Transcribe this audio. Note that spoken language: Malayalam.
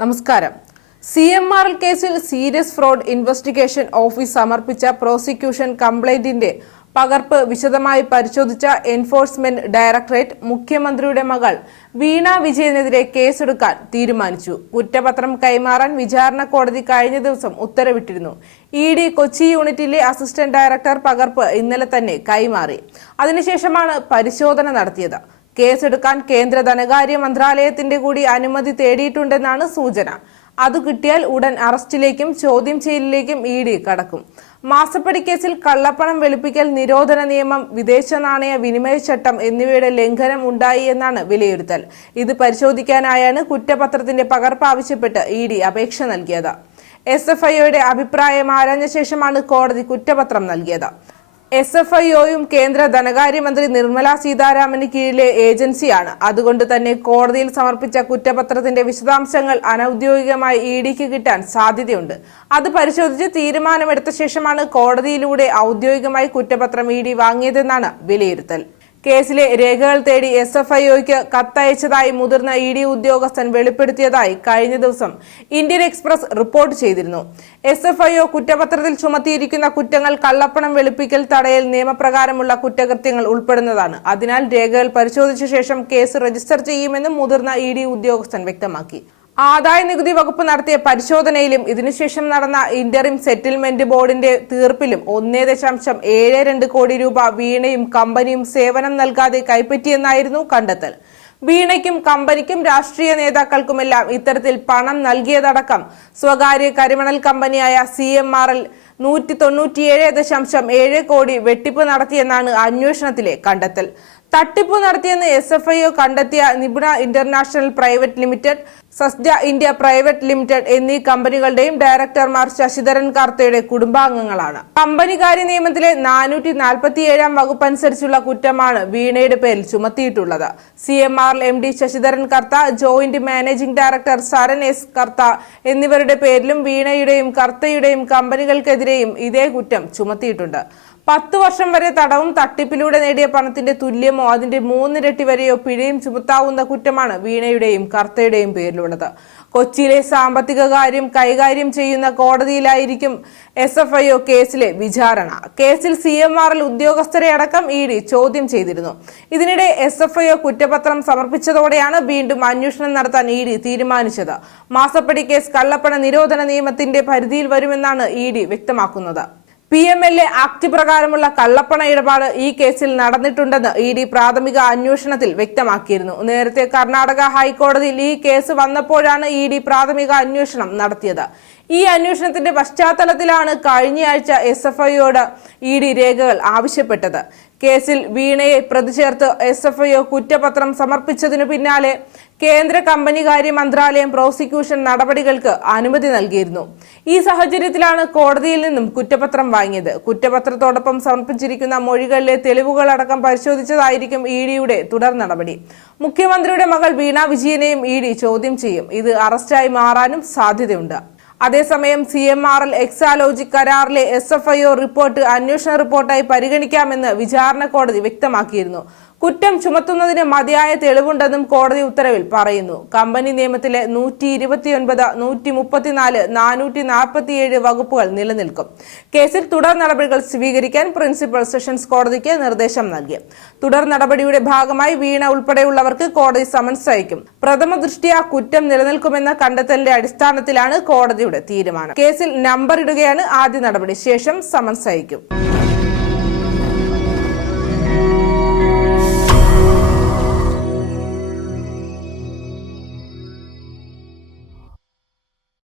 നമസ്കാരം. സി എം ആർ എൽ കേസിൽ സീരിയസ് ഫ്രോഡ് ഇൻവെസ്റ്റിഗേഷൻ ഓഫീസ് സമർപ്പിച്ച പ്രോസിക്യൂഷൻ കംപ്ലൈന്റിന്റെ പകർപ്പ് വിശദമായി പരിശോധിച്ച എൻഫോഴ്സ്മെന്റ് ഡയറക്ടറേറ്റ് മുഖ്യമന്ത്രിയുടെ മകൾ വീണ വിജയനെതിരെ കേസെടുക്കാൻ തീരുമാനിച്ചു. കുറ്റപത്രം കൈമാറാൻ വിചാരണ കോടതി കഴിഞ്ഞ ദിവസം ഉത്തരവിട്ടിരുന്നു. ഇ ഡി കൊച്ചി യൂണിറ്റിലെ അസിസ്റ്റന്റ് ഡയറക്ടർ പകർപ്പ് ഇന്നലെ തന്നെ കൈമാറി. അതിനുശേഷമാണ് പരിശോധന നടത്തിയത്. കേസെടുക്കാൻ കേന്ദ്ര ധനകാര്യ മന്ത്രാലയത്തിന്റെ കൂടി അനുമതി തേടിയിട്ടുണ്ടെന്നാണ് സൂചന. അത് കിട്ടിയാൽ ഉടൻ അറസ്റ്റിലേക്കും ചോദ്യം ചെയ്യലിലേക്കും ഇ ഡി കടക്കും. മാസപ്പടി കേസിൽ കള്ളപ്പണം വെളുപ്പിക്കൽ നിരോധന നിയമം വിദേശ നാണയ വിനിമയ ചട്ടം എന്നിവയുടെ ലംഘനം ഉണ്ടായി എന്നാണ് വിലയിരുത്തൽ. ഇത് പരിശോധിക്കാനായാണ് കുറ്റപത്രത്തിന്റെ പകർപ്പ് ആവശ്യപ്പെട്ട് ഇ ഡി അപേക്ഷ നൽകിയത്. എസ് എഫ് ഐയുടെ അഭിപ്രായം ആരാഞ്ഞ ശേഷമാണ് കോടതി കുറ്റപത്രം നൽകിയത്. എസ് എഫ് ഐ ഒയും കേന്ദ്ര ധനകാര്യമന്ത്രി നിർമ്മല സീതാരാമന് കീഴിലെ ഏജൻസിയാണ്. അതുകൊണ്ട് തന്നെ കോടതിയിൽ സമർപ്പിച്ച കുറ്റപത്രത്തിന്റെ വിശദാംശങ്ങൾ അനൌദ്യോഗികമായി ഇ ഡിക്ക് കിട്ടാൻ സാധ്യതയുണ്ട്. അത് പരിശോധിച്ച് തീരുമാനമെടുത്ത ശേഷമാണ് കോടതിയിലൂടെ ഔദ്യോഗികമായി കുറ്റപത്രം ഇ ഡി വാങ്ങിയതെന്നാണ് വിലയിരുത്തൽ. കേസിലെ രേഖകൾ തേടി എസ് എഫ് ഐഒയ്ക്ക് കത്തയച്ചതായി മുതിർന്ന ഇ ഡി ഉദ്യോഗസ്ഥൻ വെളിപ്പെടുത്തിയതായി കഴിഞ്ഞ ദിവസം ഇന്ത്യൻ എക്സ്പ്രസ് റിപ്പോർട്ട് ചെയ്തിരുന്നു. എസ് എഫ് ഐഒ കുറ്റപത്രത്തിൽ ചുമത്തിയിരിക്കുന്ന കുറ്റങ്ങൾ കള്ളപ്പണം വെളുപ്പിക്കൽ തടയൽ നിയമപ്രകാരമുള്ള കുറ്റകൃത്യങ്ങൾ ഉൾപ്പെടുന്നതാണ്. അതിനാൽ രേഖകൾ പരിശോധിച്ച ശേഷം കേസ് രജിസ്റ്റർ ചെയ്യുമെന്നും മുതിർന്ന ഇ ഡി ഉദ്യോഗസ്ഥൻ വ്യക്തമാക്കി. ആദായ നികുതി വകുപ്പ് നടത്തിയ പരിശോധനയിലും ഇതിനുശേഷം നടന്ന ഇന്ററിം സെറ്റിൽമെന്റ് ബോർഡിന്റെ തീർപ്പിലും ഒന്നേ ദശാംശം ഏഴ് രണ്ട് കോടി രൂപ വീണയും കമ്പനിയും സേവനം നൽകാതെ കൈപ്പറ്റിയെന്നായിരുന്നു കണ്ടെത്തൽ. വീണയ്ക്കും കമ്പനിക്കും രാഷ്ട്രീയ നേതാക്കൾക്കുമെല്ലാം ഇത്തരത്തിൽ പണം നൽകിയതടക്കം സ്വകാര്യ കരിമണൽ കമ്പനിയായ സി എം ആർ എൽ നൂറ്റി തൊണ്ണൂറ്റിയേഴ് ദശാംശം ഏഴ് കോടി വെട്ടിപ്പ് നടത്തിയെന്നാണ് അന്വേഷണത്തിലെ കണ്ടെത്തൽ. തട്ടിപ്പ് നടത്തിയെന്ന് എസ് എഫ് ഐ കണ്ടെത്തിയ നിപുണ ഇന്റർനാഷണൽ പ്രൈവറ്റ് ലിമിറ്റഡ് സസ്ജ ഇന്ത്യ പ്രൈവറ്റ് ലിമിറ്റഡ് എന്നീ കമ്പനികളുടെയും ഡയറക്ടർമാർ ശശിധരൻ കാർത്തയുടെ കുടുംബാംഗങ്ങളാണ്. കമ്പനികാര്യ നിയമത്തിലെ നാനൂറ്റി നാൽപ്പത്തിയേഴാം വകുപ്പ് അനുസരിച്ചുള്ള കുറ്റമാണ് വീണയുടെ പേരിൽ ചുമത്തിയിട്ടുള്ളത്. C M R M D Sasidharan Kartha joint managing director Saran S Kartha എന്നിവരുടെ പേരിലും വീണയുടെയും കർത്തയുടെയും കമ്പനികൾക്കെതിരെയും ഇതേ കുറ്റം ചുമത്തിയിട്ടുണ്ട്. പത്ത് വർഷം വരെ തടവും തട്ടിപ്പിലൂടെ നേടിയ പണത്തിന്റെ തുല്യമോ അതിന്റെ മൂന്നിരട്ടി വരെയോ പിഴയും ചുമത്താവുന്ന കുറ്റമാണ് വീണയുടെയും കർത്തയുടെയും പേരിലുള്ളത്. കൊച്ചിയിലെ സാമ്പത്തിക കാര്യം കൈകാര്യം ചെയ്യുന്ന കോടതിയിലായിരിക്കും എസ് എഫ് ഐ ഒ കേസിലെ വിചാരണ. കേസിൽ സി എം ആർ എൽ ഉദ്യോഗസ്ഥരെ അടക്കം ഇ ഡി ചോദ്യം ചെയ്തിരുന്നു. ഇതിനിടെ എസ് എഫ് ഐ ഒ കുറ്റപത്രം സമർപ്പിച്ചതോടെയാണ് വീണ്ടും അന്വേഷണം നടത്താൻ ഇ ഡി തീരുമാനിച്ചത്. മാസപ്പടി കേസ് കള്ളപ്പണ നിരോധന നിയമത്തിന്റെ പരിധിയിൽ വരുമെന്നാണ് ഇ ഡി വ്യക്തമാക്കുന്നത്. P M L A act പ്രകാരമുള്ള കള്ളപ്പണ ഇടപാട് ഈ കേസിൽ നടന്നിട്ടുണ്ടെന്ന് ഇ ഡി പ്രാഥമിക അന്വേഷണത്തിൽ വ്യക്തമാക്കിയിരുന്നു. നേരത്തെ കർണാടക ഹൈക്കോടതിയിൽ ഈ കേസ് വന്നപ്പോഴാണ് ഇ ഡി പ്രാഥമിക അന്വേഷണം നടത്തിയത്. ഈ അന്വേഷണത്തിന്റെ പശ്ചാത്തലത്തിലാണ് കഴിഞ്ഞയാഴ്ച എസ് എഫ് ഐയോട് ഇ ഡി രേഖകൾ ആവശ്യപ്പെട്ടത്. കേസിൽ വീണയെ പ്രതി ചേർത്ത് എസ് എഫ് ഐ കുറ്റപത്രം സമർപ്പിച്ചതിനു പിന്നാലെ കേന്ദ്ര കമ്പനികാര്യ മന്ത്രാലയം പ്രോസിക്യൂഷൻ നടപടികൾക്ക് അനുമതി നൽകിയിരുന്നു. ഈ സാഹചര്യത്തിലാണ് കോടതിയിൽ നിന്നും കുറ്റപത്രം വാങ്ങിയത്. കുറ്റപത്രത്തോടൊപ്പം സമർപ്പിച്ചിരിക്കുന്ന മൊഴികളിലെ തെളിവുകളടക്കം പരിശോധിച്ചതായിരിക്കും ഇ ഡിയുടെ തുടർ നടപടി. മുഖ്യമന്ത്രിയുടെ മകൾ വീണ വിജയനെയും ഇ ഡി ചോദ്യം ചെയ്യും. ഇത് അറസ്റ്റായി മാറാനും സാധ്യതയുണ്ട്. അതേസമയം C M R L Exalogic കരാറിലെ S F I O report അന്വേഷണ റിപ്പോർട്ടായി പരിഗണിക്കാമെന്ന് വിചാരണ കോടതി വ്യക്തമാക്കിയിരുന്നു. കുറ്റം ചുമത്തുന്നതിന് മതിയായ തെളിവുണ്ടെന്നും കോടതി ഉത്തരവിൽ പറയുന്നു. കമ്പനി നിയമത്തിലെ നൂറ്റി ഇരുപത്തിയൊൻപത് നൂറ്റി മുപ്പത്തിനാല് നാനൂറ്റി നാൽപ്പത്തിയേഴ് വകുപ്പുകൾ നിലനിൽക്കും. കേസിൽ തുടർ നടപടികൾ സ്വീകരിക്കാൻ പ്രിൻസിപ്പൽ സെഷൻസ് കോടതിക്ക് നിർദ്ദേശം നൽകി. തുടർ നടപടിയുടെ ഭാഗമായി വീണ ഉൾപ്പെടെയുള്ളവർക്ക് കോടതി സമൻസ് അയക്കും. പ്രഥമ ദൃഷ്ടിയ കുറ്റം നിലനിൽക്കുമെന്ന കണ്ടെത്തലിന്റെ അടിസ്ഥാനത്തിലാണ് കോടതിയുടെ തീരുമാനം. കേസിൽ നമ്പർ ഇടുകയാണ് ആദ്യ നടപടി. ശേഷം സമൻസ് അയക്കും.